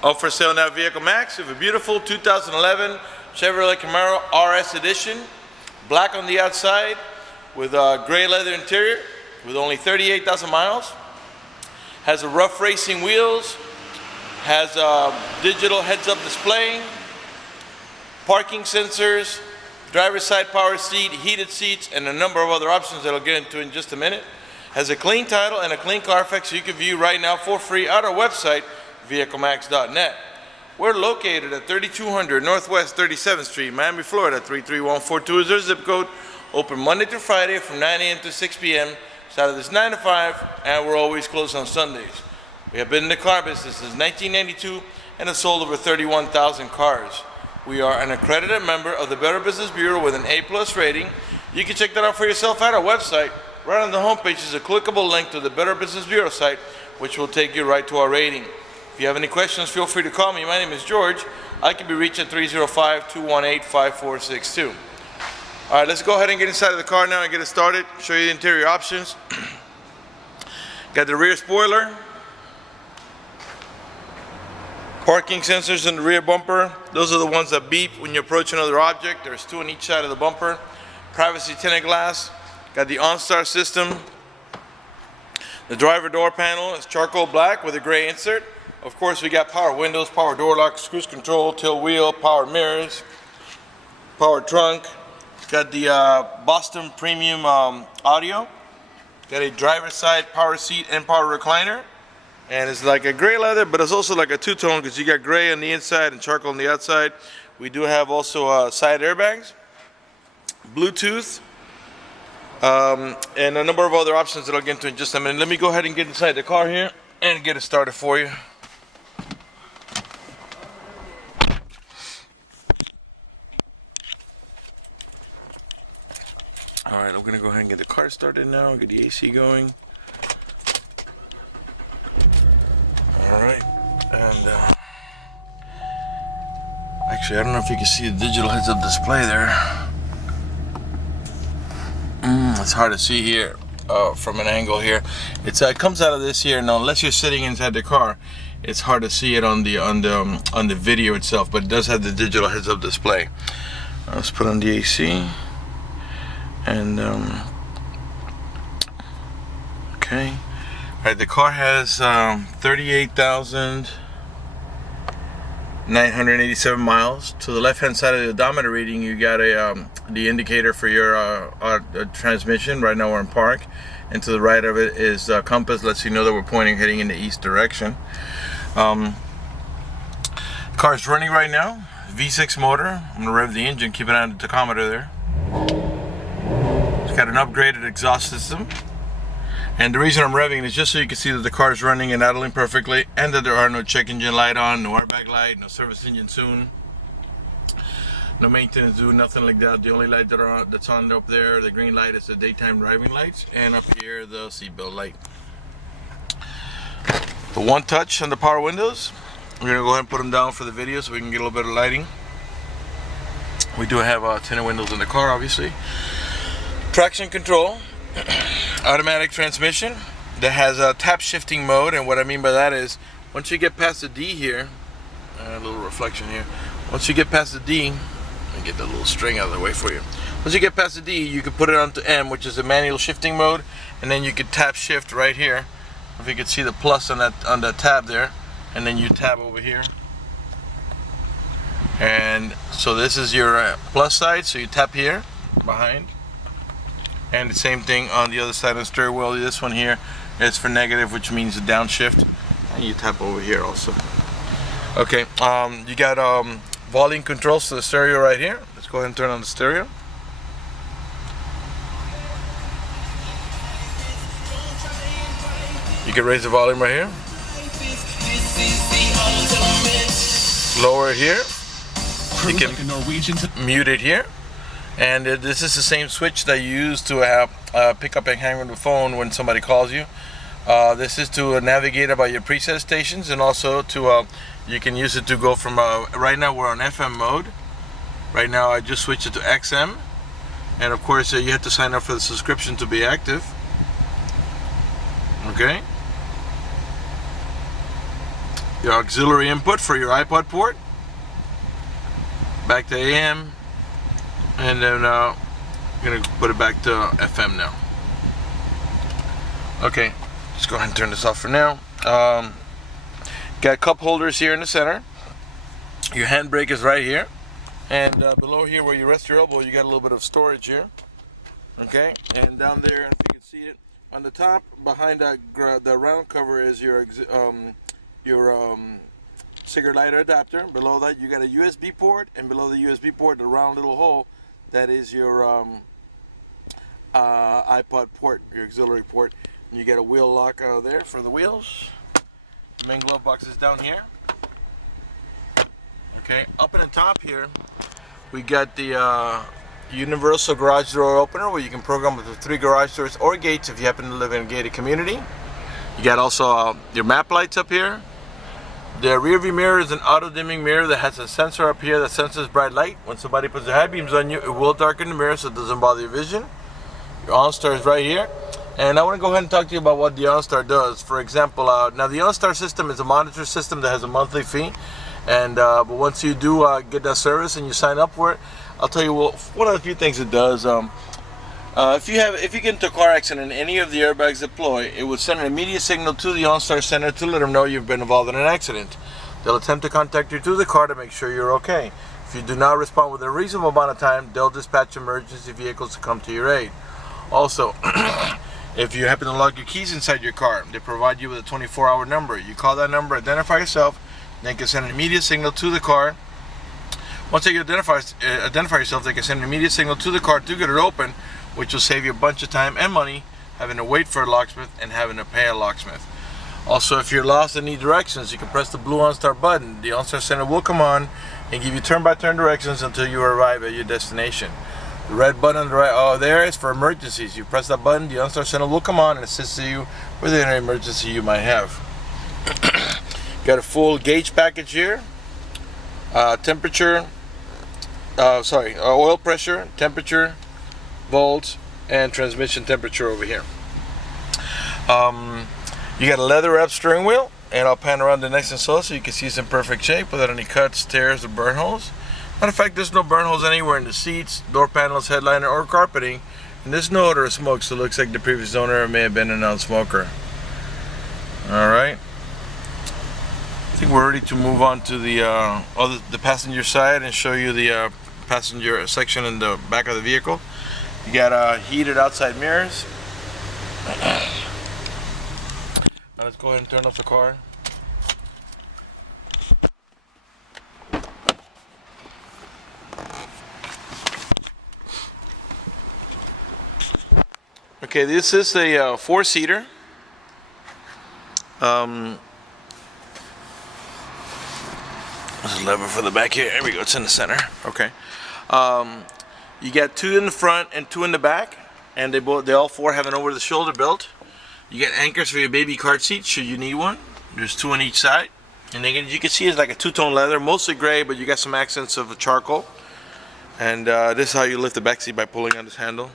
Up for sale now, Vehiclemax. We have a beautiful 2011 Chevrolet Camaro RS edition. Black on the outside with a gray leather interior with only 38,000 miles. Has a rough racing wheels. Has a digital heads-up display. Parking sensors. Driver's side power seat, heated seats, and a number of other options that I'll get into in just a minute. Has a clean title and a clean Carfax you can view right now for free at our website, vehiclemax.net. We're located at 3200 Northwest 37th Street, Miami, Florida, 33142 is our zip code. Open Monday through Friday from 9 a.m. to 6 p.m. Saturdays 9 to 5, and we're always closed on Sundays. We have been in the car business since 1992 and have sold over 31,000 cars. We are an accredited member of the Better Business Bureau with an A+ rating. You can check that out for yourself at our website. Right on the homepage is a clickable link to the Better Business Bureau site, which will take you right to our rating. If you have any questions, feel free to call me. My name is George. I can be reached at 305-218-5462. All right, let's go ahead and get inside of the car now and get it started. Show you the interior options. Got the rear spoiler. Parking sensors in the rear bumper. Those are the ones that beep when you approach another object. There's two on each side of the bumper. Privacy tinted glass. Got the OnStar system. The driver door panel is charcoal black with a gray insert. Of course, we got power windows, power door locks, cruise control, tilt wheel, power mirrors, power trunk. Got the Boston Premium audio. Got a driver's side power seat and power recliner. And it's like a gray leather, but it's also like a two-tone because you got gray on the inside and charcoal on the outside. We do have also side airbags, Bluetooth, and a number of other options that I'll get into in just a minute. Let me go ahead and get inside the car here and get it started for you. All right, I'm gonna go ahead and get the car started now, get the AC going. All right, and actually, I don't know if you can see the digital heads-up display there. It's hard to see here from an angle here. It comes out of this here. Now, unless you're sitting inside the car, it's hard to see it on the video itself. But it does have the digital heads-up display. Let's put on the AC, and okay. All right, the car has 38,987 miles. To the left-hand side of the odometer reading, you got the indicator for your transmission. Right now we're in park, and to the right of it is the compass. Lets you know that we're heading in the east direction. Car is running right now. V6 motor. I'm gonna rev the engine. Keep it on the tachometer there. It's got an upgraded exhaust system. And the reason I'm revving is just so you can see that the car is running and idling perfectly, and that there are no check engine light on, no airbag light, no service engine soon, no maintenance due, nothing like that. The only light that's on up there, the green light, is the daytime driving lights, and up here the seatbelt light. The one touch on the power windows. We're gonna go ahead and put them down for the video so we can get a little bit of lighting. We do have tinted windows in the car, obviously. Traction control. Automatic transmission that has a tap shifting mode, and what I mean by that is once you get past the D here, a little reflection here, once you get past the D, let me get the little string out of the way for you. Once you get past the D, you can put it onto M, which is a manual shifting mode, and then you can tap shift right here. If you can see the plus on that tab there, and then you tab over here, and so this is your plus side, so you tap here behind. And the same thing on the other side of the steering wheel. This one here is for negative, which means the downshift. And you tap over here also. Okay, you got volume controls to the stereo right here. Let's go ahead and turn on the stereo. You can raise the volume right here. Lower it here. You can mute it here. And this is the same switch that you use to pick up and hang on the phone when somebody calls you. This is to navigate about your preset stations, and also to you can use it to go from right now we're on FM mode. Right now I just switched it to XM, and of course you have to sign up for the subscription to be active. Okay. Your auxiliary input for your iPod port. Back to AM. And then I'm gonna put it back to FM now. Okay, let's go ahead and turn this off for now. Got cup holders here in the center. Your handbrake is right here. And below here where you rest your elbow, you got a little bit of storage here. Okay, and down there, if you can see it, on the top, behind that the round cover is your cigarette lighter adapter. Below that, you got a USB port, and below the USB port, the round little hole, that is your iPod port, your auxiliary port. And you got a wheel lock out there for the wheels. The main glove box is down here. Okay, up in the top here, we got the universal garage door opener, where you can program with the 3 garage doors or gates if you happen to live in a gated community. You got also your map lights up here. The rear view mirror is an auto dimming mirror that has a sensor up here that senses bright light. When somebody puts their high beams on you, it will darken the mirror so it doesn't bother your vision. Your OnStar is right here. And I want to go ahead and talk to you about what the OnStar does. For example, now the OnStar system is a monitor system that has a monthly fee. And but once you do get that service and you sign up for it, I'll tell you one of the few things it does. If you get into a car accident and any of the airbags deploy, it will send an immediate signal to the OnStar center to let them know you've been involved in an accident. They'll attempt to contact you through the car to make sure you're okay. If you do not respond within a reasonable amount of time, they'll dispatch emergency vehicles to come to your aid. Also, if you happen to lock your keys inside your car, they provide you with a 24-hour number. You call that number, identify yourself, they can send an immediate signal to the car. Once they identify yourself, they can send an immediate signal to the car to get it open, which will save you a bunch of time and money having to wait for a locksmith and having to pay a locksmith. Also, if you're lost and need directions, you can press the blue OnStar button. The OnStar center will come on and give you turn-by-turn directions until you arrive at your destination. The red button on the right, there is for emergencies. You press that button, the OnStar center will come on and assist you with any emergency you might have. Got a full gauge package here. Oil pressure, temperature, volts, and transmission temperature over here. You got a leather wrapped steering wheel, and I'll pan around the next console so you can see it's in perfect shape without any cuts, tears, or burn holes. Matter of fact, there's no burn holes anywhere in the seats, door panels, headliner, or carpeting, and there's no odor of smoke, so it looks like the previous owner may have been a non-smoker. Alright, I think we're ready to move on to the passenger side and show you the passenger section in the back of the vehicle. You got heated outside mirrors. Now let's go ahead and turn off the car. Okay, this is a 4-seater. There's a lever for the back here. There we go. It's in the center. Okay. You got 2 in the front and 2 in the back, and they all 4 have an over-the-shoulder belt. You get anchors for your baby car seat should you need one. There's 2 on each side, and then you can see it's like a 2-tone leather, mostly gray, but you got some accents of charcoal. And this is how you lift the back seat, by pulling on this handle.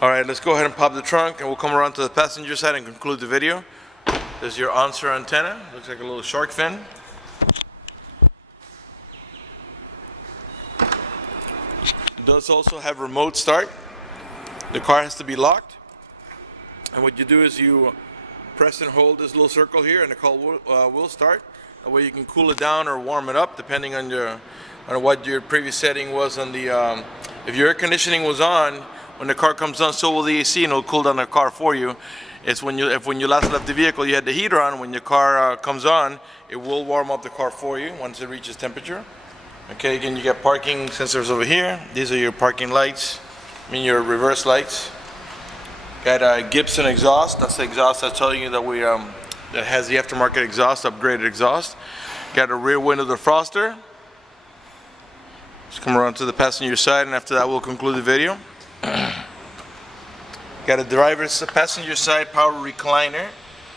All right, let's go ahead and pop the trunk, and we'll come around to the passenger side and conclude the video. There's your OnStar antenna. Looks like a little shark fin. It does also have remote start. The car has to be locked, and what you do is you press and hold this little circle here, and the car will start. That way you can cool it down or warm it up depending on what your previous setting was on the. If your air conditioning was on, when the car comes on, so will the AC, and it'll cool down the car for you. It's when you last left the vehicle, you had the heater on. When your car comes on, it will warm up the car for you once it reaches temperature. Okay, again, you got parking sensors over here. These are your parking lights, your reverse lights. Got a Gibson exhaust. That's the exhaust that's telling you that that has the aftermarket exhaust, upgraded exhaust. Got a rear window defroster. Let's come around to the passenger side, and after that we'll conclude the video. Got a passenger side power recliner.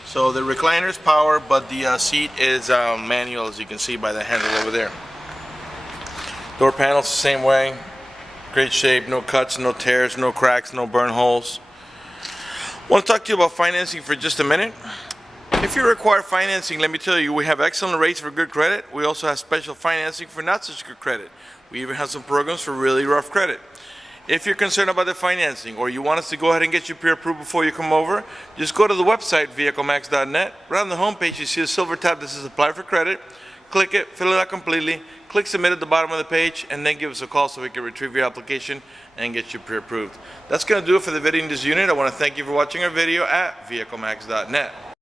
So the recliner is power, but the seat is manual, as you can see by the handle over there. Door panels the same way. Great shape, no cuts, no tears, no cracks, no burn holes. I want to talk to you about financing for just a minute. If you require financing, let me tell you, we have excellent rates for good credit. We also have special financing for not such good credit. We even have some programs for really rough credit. If you're concerned about the financing or you want us to go ahead and get you pre-approved before you come over, just go to the website, vehiclemax.net. Right on the home page, you see a silver tab that says Apply for Credit. Click it, fill it out completely, click Submit at the bottom of the page, and then give us a call so we can retrieve your application and get you pre-approved. That's going to do it for the video in this unit. I want to thank you for watching our video at vehiclemax.net.